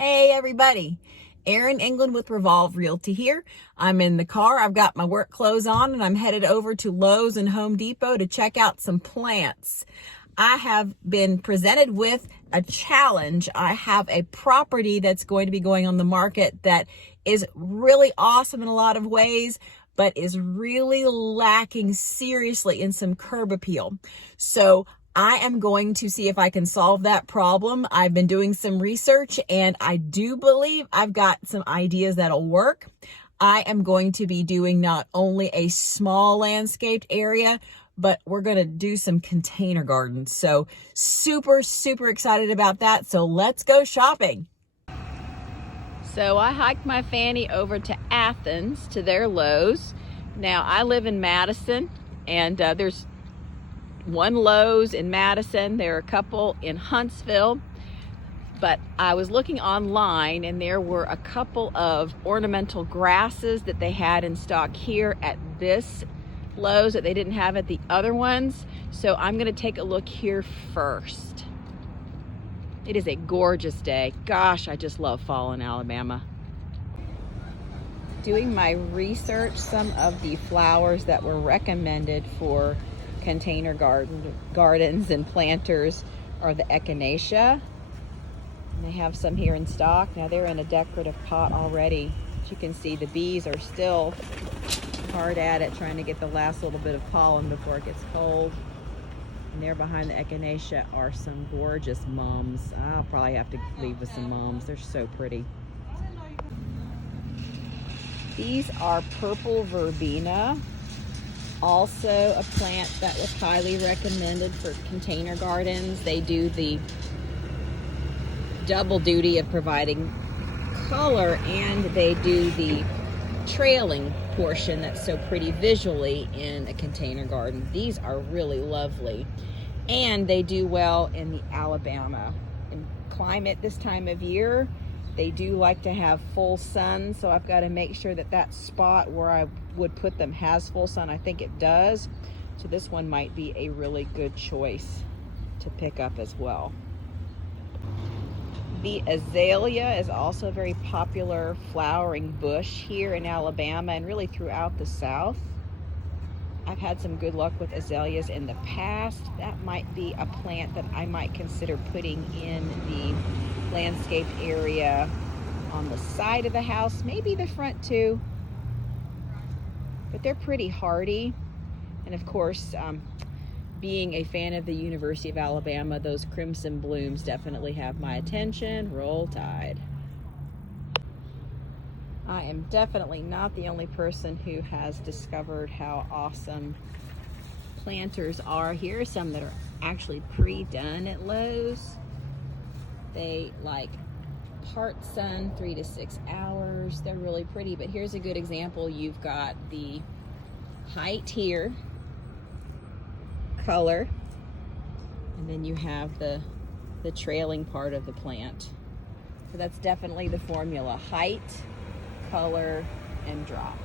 Hey everybody, Erin England with Revolve Realty here. I'm in the car, I've got my work clothes on, and I'm headed over to Lowe's and Home Depot to check out some plants. I have been presented with a challenge. I have a property that's going to be going on the market that is really awesome in a lot of ways, but is really lacking seriously in some curb appeal. So I am going to see if I can solve that problem. I've been doing some research and I do believe I've got some ideas that'll work. I am going to be doing not only a small landscaped area, but we're going to do some container gardens. So super excited about that. So let's go shopping. So I hiked my Fanny over to Athens to their Lowe's. Now I live in Madison, and there's one Lowe's in Madison. There are a couple in Huntsville, but I was looking online and there were a couple of ornamental grasses that they had in stock here at this Lowe's that they didn't have at the other ones. So I'm gonna take a look here first. It is a gorgeous day. Gosh, I just love fall in Alabama. Doing my research, some of the flowers that were recommended for container gardens and planters are the echinacea. And they have some here in stock. Now they're in a decorative pot already. As you can see, the bees are still hard at it trying to get the last little bit of pollen before it gets cold. And there behind the echinacea are some gorgeous mums. I'll probably have to leave with some mums. They're so pretty. These are purple verbena. Also a plant that was highly recommended for container gardens. They do the double duty of providing color, and they do the trailing portion that's so pretty visually in a container garden. These are really lovely, and they do well in the Alabama climate this time of year. They do like to have full sun, so I've got to make sure that that spot where I would put them has full sun. I think it does. So this one might be a really good choice to pick up as well. The azalea is also a very popular flowering bush here in Alabama and really throughout the South. I've had some good luck with azaleas in the past. That might be a plant that I might consider putting in the landscaped area on the side of the house, maybe the front too. But they're pretty hardy. And of course, being a fan of the University of Alabama, those crimson blooms definitely have my attention. Roll Tide. I am definitely not the only person who has discovered how awesome planters are. Here are some that are actually pre-done at Lowe's. They like part sun, 3 to 6 hours. They're really pretty, but here's a good example. You've got the height here, color, and then you have the trailing part of the plant. So that's definitely the formula: height, color, and drop.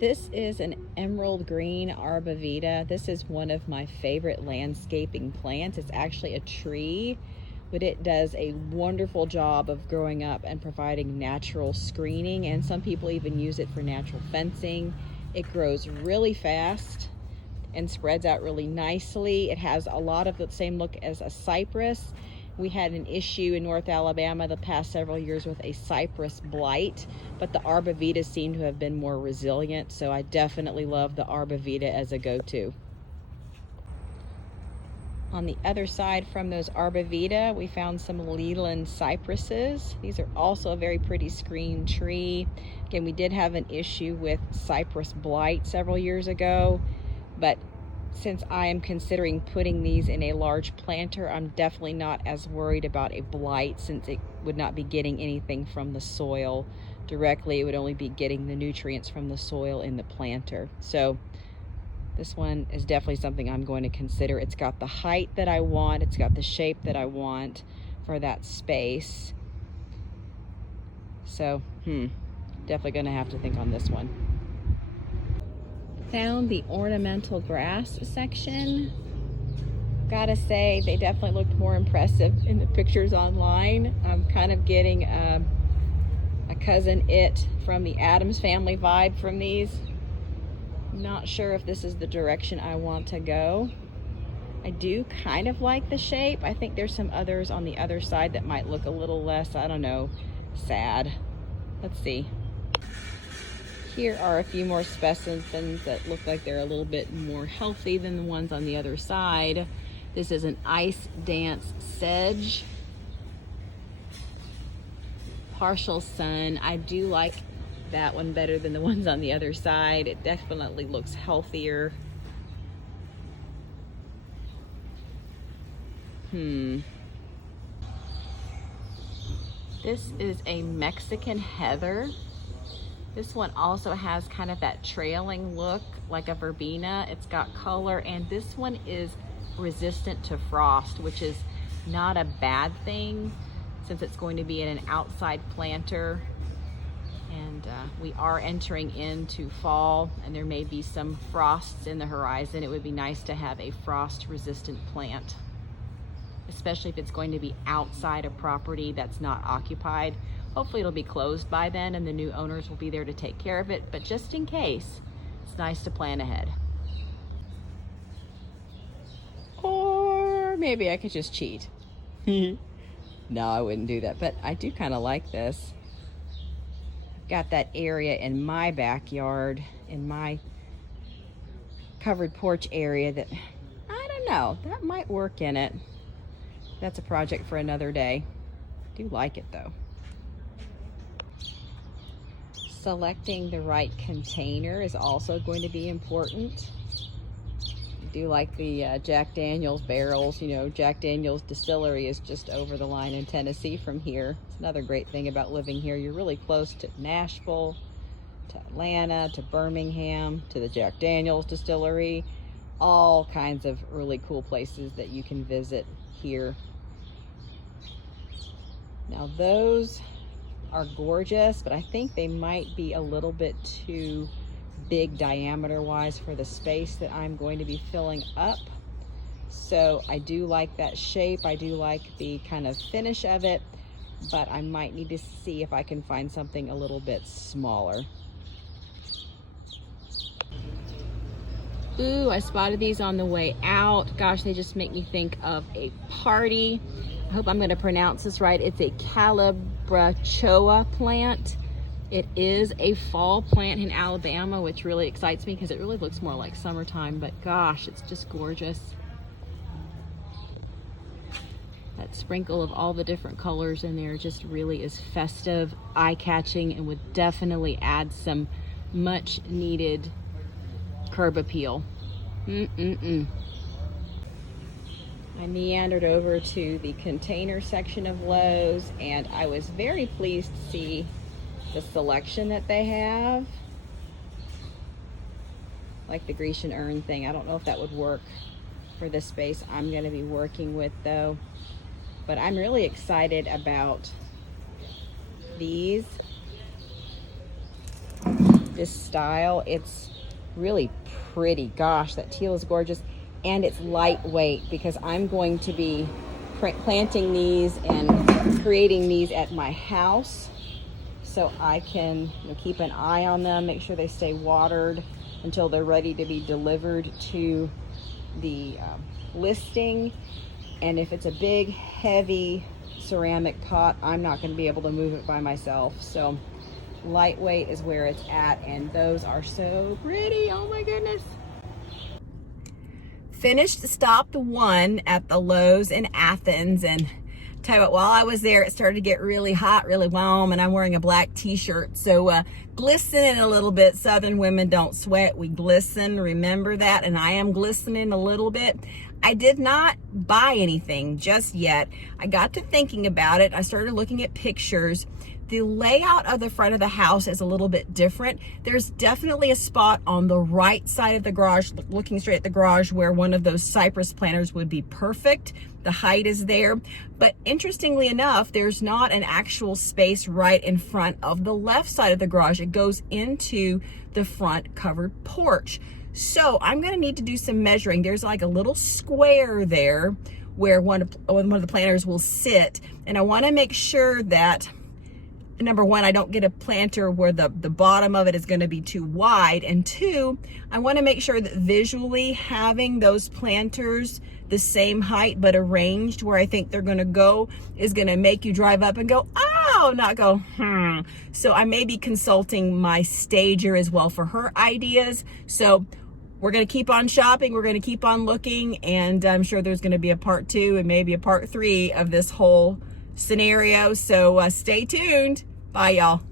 This is an emerald green arbovita. This is one of my favorite landscaping plants. It's actually a tree, but it does a wonderful job of growing up and providing natural screening, and some people even use it for natural fencing. It grows really fast and spreads out really nicely. It has a lot of the same look as a cypress. We had an issue in North Alabama the past several years with a cypress blight, but the arbovitas seem to have been more resilient, so I definitely love the arbovita as a go-to. On the other side from those arbovita, we found some Leland cypresses. These are also a very pretty screen tree. Again, we did have an issue with cypress blight several years ago, but since I am considering putting these in a large planter, I'm definitely not as worried about a blight, since it would not be getting anything from the soil directly. It would only be getting the nutrients from the soil in the planter. So this one is definitely something I'm going to consider. It's got the height that I want. It's got the shape that I want for that space. So, definitely going to have to think on this one. Found the ornamental grass section. Gotta say, they definitely looked more impressive in the pictures online. I'm kind of getting a Cousin It from the Addams Family vibe from these. Not sure if this is the direction I want to go. I do kind of like the shape. I think there's some others on the other side that might look a little less, I don't know, sad. Let's see. Here are a few more specimens that look like they're a little bit more healthy than the ones on the other side. This is an Ice Dance Sedge. Partial sun. I do like that one better than the ones on the other side. It definitely looks healthier. This is a Mexican heather. This one also has kind of that trailing look like a verbena. It's got color, and this one is resistant to frost, which is not a bad thing since it's going to be in an outside planter. And we are entering into fall, and there may be some frosts in the horizon. It would be nice to have a frost-resistant plant, especially if it's going to be outside a property that's not occupied. Hopefully it'll be closed by then and the new owners will be there to take care of it, but just in case, it's nice to plan ahead. Or maybe I could just cheat. No, I wouldn't do that, but I do kind of like this. I've got that area in my backyard, in my covered porch area that, I don't know, that might work in it. That's a project for another day. I do like it though. Selecting the right container is also going to be important. I do like the Jack Daniel's barrels. You know, Jack Daniel's distillery is just over the line in Tennessee from here. It's another great thing about living here. You're really close to Nashville, to Atlanta, to Birmingham, to the Jack Daniel's distillery. All kinds of really cool places that you can visit here. Now those are gorgeous, but I think they might be a little bit too big diameter wise for the space that I'm going to be filling up. So I do like that shape. I do like the kind of finish of it, but I might need to see if I can find something a little bit smaller. Ooh, I spotted these on the way out. Gosh, they just make me think of a party. I hope I'm going to pronounce this right. It's a Calabrachoa plant. It is a fall plant in Alabama, which really excites me because it really looks more like summertime, but gosh, it's just gorgeous. That sprinkle of all the different colors in there just really is festive, eye-catching, and would definitely add some much needed curb appeal. I meandered over to the container section of Lowe's, and I was very pleased to see the selection that they have. Like the Grecian urn thing. I don't know if that would work for the space I'm going to be working with though. But I'm really excited about these. This style, it's really pretty. Gosh, that teal is gorgeous. And it's lightweight because I'm going to be planting these and creating these at my house, so I can keep an eye on them, make sure they stay watered until they're ready to be delivered to the listing. And if it's a big, heavy ceramic pot, I'm not going to be able to move it by myself. So lightweight is where it's at, and those are so pretty. Oh my goodness. Finished stop one at the Lowe's in Athens, and tell you what, while I was there, it started to get really hot, really warm, and I'm wearing a black t-shirt, so glistening a little bit. Southern women don't sweat, we glisten, remember that, and I am glistening a little bit. I did not buy anything just yet. I got to thinking about it. I started looking at pictures. The layout of the front of the house is a little bit different. There's definitely a spot on the right side of the garage, looking straight at the garage, where one of those cypress planters would be perfect. The height is there. But interestingly enough, there's not an actual space right in front of the left side of the garage. It goes into the front covered porch. So I'm gonna need to do some measuring. There's like a little square there where one of the planters will sit. And I wanna make sure that, number one, I don't get a planter where the bottom of it is gonna be too wide. And two, I wanna make sure that visually having those planters the same height but arranged where I think they're gonna go is gonna make you drive up and go, oh, not go, So I may be consulting my stager as well for her ideas. So we're gonna keep on shopping, we're gonna keep on looking, and I'm sure there's gonna be a part 2 and maybe a part 3 of this whole scenario. So stay tuned. Bye, y'all.